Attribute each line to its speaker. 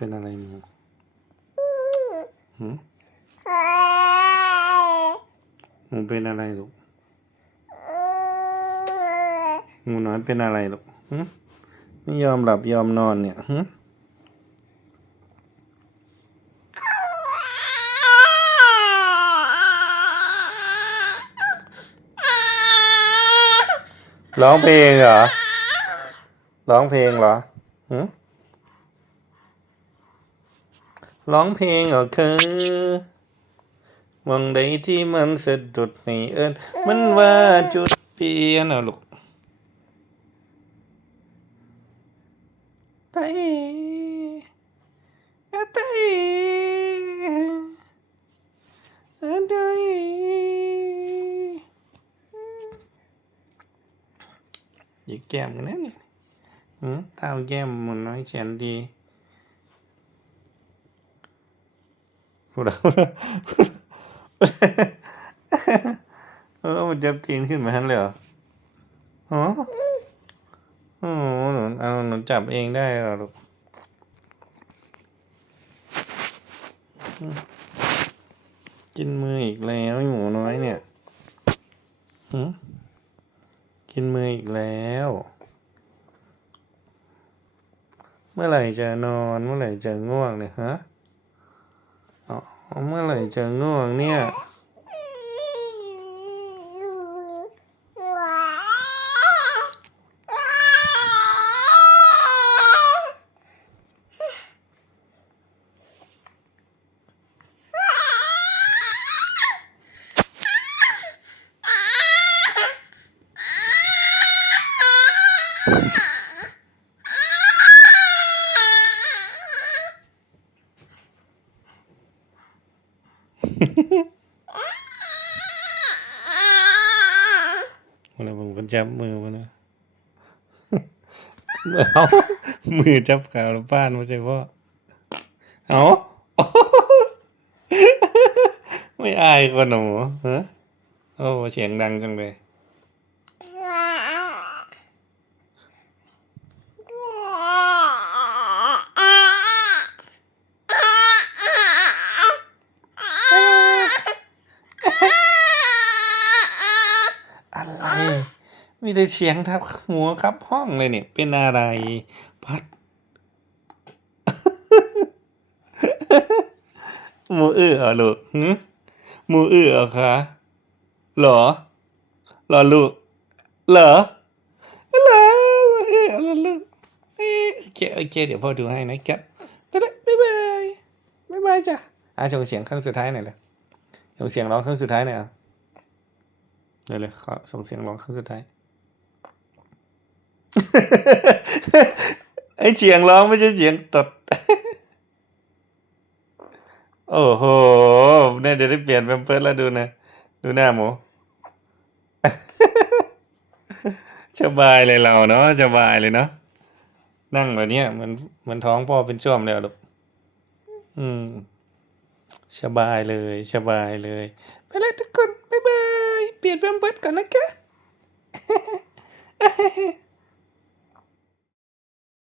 Speaker 1: เป็นอะไรหมูหืมหมูเป็นอะไรลูกหมูน้อยเป็นอะไรลูกหืมไม่ยอมหลับยอมนอนเนี่ยหืมร้องเพลงเหรอ ร้องเพลงเหรอหืม ร้องเพลงเหรอคือมองใดที่มันสะดุดในเอิญมันว่าจุดเปลี่ยนเอาลูกไตอะไตอะไตยิกแก้มกันนะเนี่ยหืมเท้าแก้มมันน้อยแสนดี พูดเอาเออมันจับตีนขึ้นมาฮันเลยเหรอฮะโอ้หนูเอาหนูจับเองได้เหรอลูกกินมืออีกแล้วไอ้หมูน้อยเนี่ยหืมกินมืออีกแล้ว เมื่อไหร่จะนอน เมื่อไหร่จะง่วงเนี่ยฮะ เมื่อไหร่จะง่วงเนี่ย วันนี้ผมก็จับมือมันนะเอามือจับขาแล้วบ้านไม่ใช่พ่อเอาไม่อายคนหนูฮะโอ้เสียงดังจังเลย อะไร มีแต่เสียงทับหัวครับห้องเลยเนี่ย เป็นอะไร พัดหมูอื้อเหรอลูกหืมหมูอื้อเหรอคะหรอหรอลูกเหรอเหรออื้อลูกโอเคโอเคเดี๋ยวพ่อดูให้นะครับก็ได้บ๊ายบายบ๊ายบายจ้ะอะส่งเสียงครั้งสุดท้ายหน่อยเลยส่งเสียงร้องครั้งสุดท้ายหน่อยอะ เลยเลยขอส่งเสียงร้องครั้งสุดท้าย ไอเสียงร้องไม่ใช่เสียงตด โอ้โหเนี่ยเดี๋ยวได้เปลี่ยนแพมเพิร์สแล้วดูนะ ดูหน้าหมูสบายเลยเราเนาะสบายเลยเนาะนั่งแบบนี้เหมือนเหมือนท้องพ่อเป็นช่วมเลยอะลูกอืมสบายเลยสบายเลย ไปแล้วทุกคน บ๊ายบาย เปลี่ยนแ